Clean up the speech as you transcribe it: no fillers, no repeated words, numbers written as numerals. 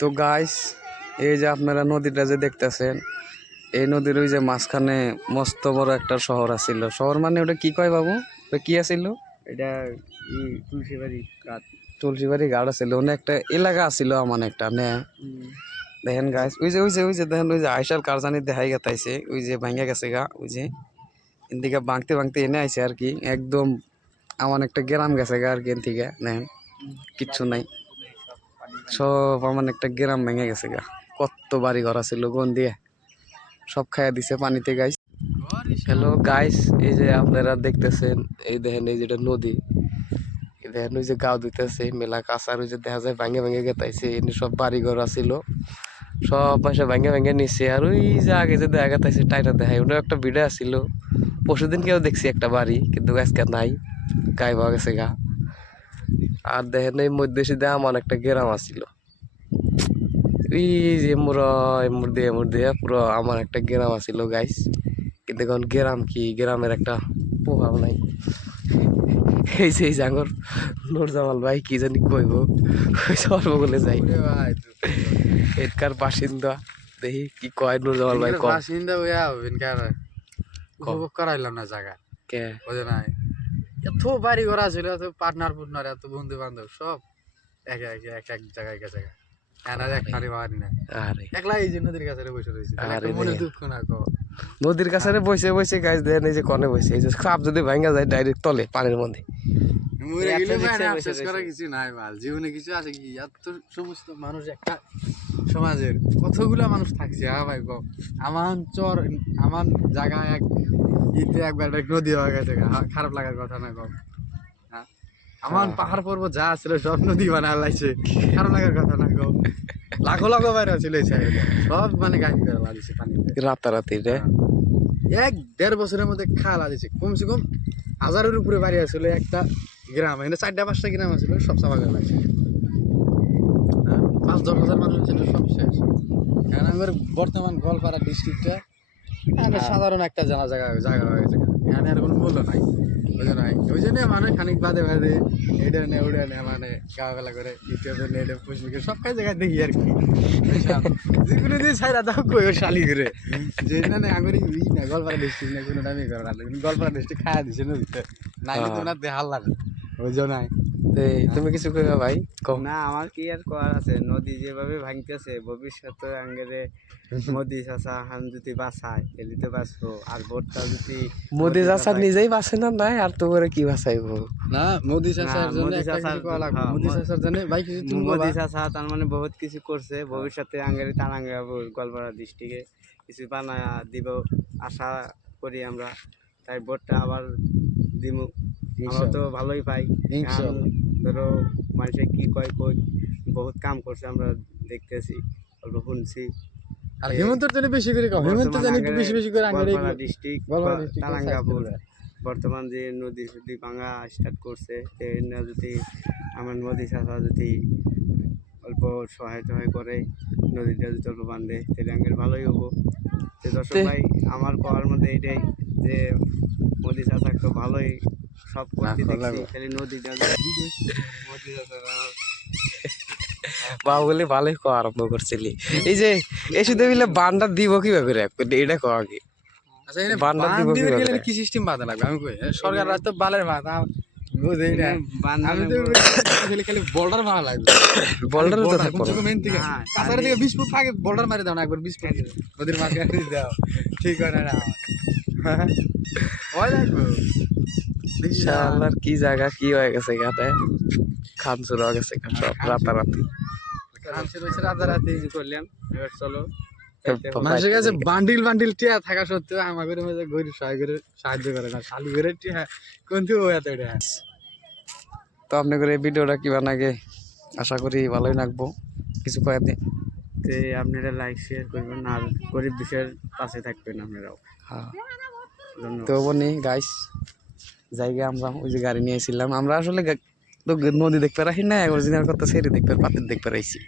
তো গাইস, এই যে আপনারা নদীটা যে দেখতেছেন, এই নদীর ওই যে মাঝখানে মস্ত বড় একটা শহর আছিল। শহর মানে ওটা কি কয় বাবু? ওটা কি আছিল? এটা তুলসীবাড়ি ঘাট। তুলসীবাড়ি ঘাট আছিল, অনেক একটা এলাকা আছিল আমার একটা নে। দেখেন গাইস, ওই যে দেখেন, ওই যে আইসার কারজানি দেখাই গেতাইছে, ওই যে ভাঙ্গা গেছে গা, ওই যে এদিকে ভাঙতে ভাঙতে এনে আইছে আর কি। একদম আমার একটা গ্রাম গেছে গা আর কি। এদিকে দেখেন কিচ্ছু নাই, সব আমার একটা গ্রাম ভেঙে গেছে গা। কত বাড়ি ঘর ছিল গন দিয়ে সব খাইয়া দিছে পানিতে গাইস। হ্যালো গাইস, এই যে আপনারা দেখতেছেন, এই দেখেন এই যেটা নদী, এই দেখেন ওই যে গাও দিতেছে মেলা কাঁচার, ওই যে দেখা যায় ভাঙে ভাঙে গেতাইছে। এনে সব বাড়ি ঘর আছিল, সব পাশে ভাঙে ভাঙে নিচ্ছে। আর ওই যে আগে যে দেখা গেতাইছে টাইটা দেখায়, ওটা একটা ভিডিও আছিল। পরশুদিন কেউ দেখছি একটা বাড়ি, কিন্তু আজকে নাই, গায়ে পাওয়া গেছে গা। আর দেখেন এই মধ্যে সিধা আমার একটা গ্রাম আছিল, এই যে এমুর দিয়ে পুরো আমার একটা গ্রাম আছিল গাইস। কিন্তু এখন গ্রাম কি, গ্রামের একটা প্রভাব নাই। এই যে জাঙ্গর নুরজামাল ভাই কি জানি কইব, ওই সর্ব বলে যাই এটার বাসিন্দা। দেখি কি কয় নুরজামাল ভাই। বাসিন্দা হইয়া হবেন কার উপভোগ করাইলাম না জায়গা কে বুঝে নাই। এত বাড়ি ঘর ছিল, এত পার্টনার এত বন্ধু বান্ধব সব এক এক এক এক জায়গায় গেছে। একলা এই যে নদীর কাছে বসে রয়েছে, মনে দুঃখ না কো। নদীর কাছে বসে বসে গাছ দেন, এই যে কনে বসে, এই যে খাপ যদি ভাঙা যায় ডাইরেক্ট তলে পানির মধ্যে। কিছু নাই মাল জীবনে, কিছু আছে কি? এত সমস্ত মানুষ একটা সমাজের কতগুলা মানুষ থাকছে। হ্যাঁ ভাই কো, আমার চর আমার জায়গায় এক ইতে একবার নদী হয়ে গেছে, খারাপ লাগার কথা না কো। আমার পাহাড় পর্বত যা ছিল সব নদী বানায় লাগছে, খারাপ লাগার কথা না কো। লাখো লাখো বাইরে ছিল সব, মানে গাছ লাগিয়েছে পানিতে রাতারাতি রে। 1-1.5 বছরের মধ্যে খালা দিছে। কমসে কম 1000-এর উপরে বাড়ি আছিল একটা গ্রাম, এখানে 4টা-5টা গ্রাম আছিল, সব চাপা গেল। 5-10 হাজার মানুষ ছিল, সব শেষ। এখন আমার বর্তমান গোয়ালপাড়া ডিস্ট্রিক্টটা সাধারণ একটা জায়গা হয়ে গেছে। এখানে আর কোনো মূল্য নাই, বুঝে নাই। ওই জন্য মানে খানিক বাদে বাদে এটা নে ওটা নে, মানে গাওয়াবেলা করে ইউটিউবে নে এটা ফেসবুকে সব জায়গায় দেখি আর কি। যেগুলো দিয়ে ছাইরা দাও কই ওর শালি করে যে না না আগরে ই না গোয়ালপাড়া ডিস্ট্রিক্ট না, কোনো নামই করে না। গোয়ালপাড়া ডিস্ট্রিক্ট খায়া দিছে নদীতে, নাইলে তো না দেখাল লাগে, বুঝো নাই। তুমি কিছু কইবা ভাই? না, আমার কি আর করার আছে? নদী যেভাবে ভাঙতেছে, ভবিষ্যতে আঙ্গেরে মোদি চাচা হান যদি বাঁচায় তাহলে তো বাঁচবো। আর ভোটটা যদি মোদি চাচা নিজেই বাঁচে না, নাই আর তো করে কি বাঁচাইবো? না মোদি চাচার জন্য মোদি চাচার জন্য ভাই কিছু তুমি মোদি চাচা তার মানে বহুত কিছু করছে। ভবিষ্যতে আঙ্গেরে তারাঙ্গা গোয়ালপাড়া ডিস্ট্রিক্টে কিছু বানায়া দিব আশা করি আমরা। তাই ভোটটা আবার দিব, আমরা তো ভালোই পাই। ধরো মানুষে কি কয় কই বহুত কাম করছে, আমরা দেখতেছি, অল্প শুনছি। আর হিমন্তের জন্য বেশি করে কম, হিমন্তের জন্য একটু বেশি বেশি করে গোয়ালপাড়া ডিস্ট্রিক্ট তারাঙ্গাপুর বর্তমান যে নদী যদি ভাঙা স্টার্ট করছে, যদি আমার নদী চাষা যদি অল্প সহায়তা করে, নদীটা যদি অল্প বান্ধে, তাহলে আঙ্গের ভালোই হবো। তো দর্শক ভাই, আমার করার মধ্যে এটাই যে মোদি চাষা তো ভালোই সব করতে দেখছি, তাহলে নদীটা মোদি চাষা বাহুবলি ভালোই খাওয়া আরম্ভ করছিলি। এই যে এই শুধু মিলে বান্ডার দিব কিভাবে রে, এটা খাওয়া কি? আচ্ছা, বান্ডার দিব কিভাবে, কি সিস্টেম বাঁধা লাগবে? আমি কই সরকার রাস্তা বালের মাথা বুঝেই না। আমি তো খালি বোল্ডার মারা লাগবে, বোল্ডার তো কমসে কম এন থেকে কাছারে থেকে 20 ফুট আগে বোল্ডার মারি দাও না, একবার 20 ফুট নদীর মাঝে দাও, ঠিক হয় না? ওই লাগবে শালার কি জায়গা কি হয়ে গেছে গাতে, খানসুর হয়ে গেছে সব রাতারাতি। খানসুর হয়েছে রাতারাতি করলাম। এবার চলো, মানুষের কাছে বান্ডিল বান্ডিল টিয়া থাকা সত্ত্বেও আমাদের মধ্যে গরিব সাহায্য করে না, শালি করে টিয়া কিন্তু এত। তো আপনি করে এই ভিডিওটা কি বানাগে, আশা করি ভালোই লাগবো। কিছু কয়ে দিন, আপনারা লাইক শেয়ার করবেন আর গরিব দেশের পাশে থাকবেন আপনারাও। হ্যাঁ। ধন্যবাদ। তো বনি গাইস, জায়গা আমরা ওই যে গাড়ি নিয়েছিলাম, আমরা আসলে নদী দেখতে রাখি না, অরিজিনাল কথা সেরি দেখতে পাতির দেখতে রাখছি।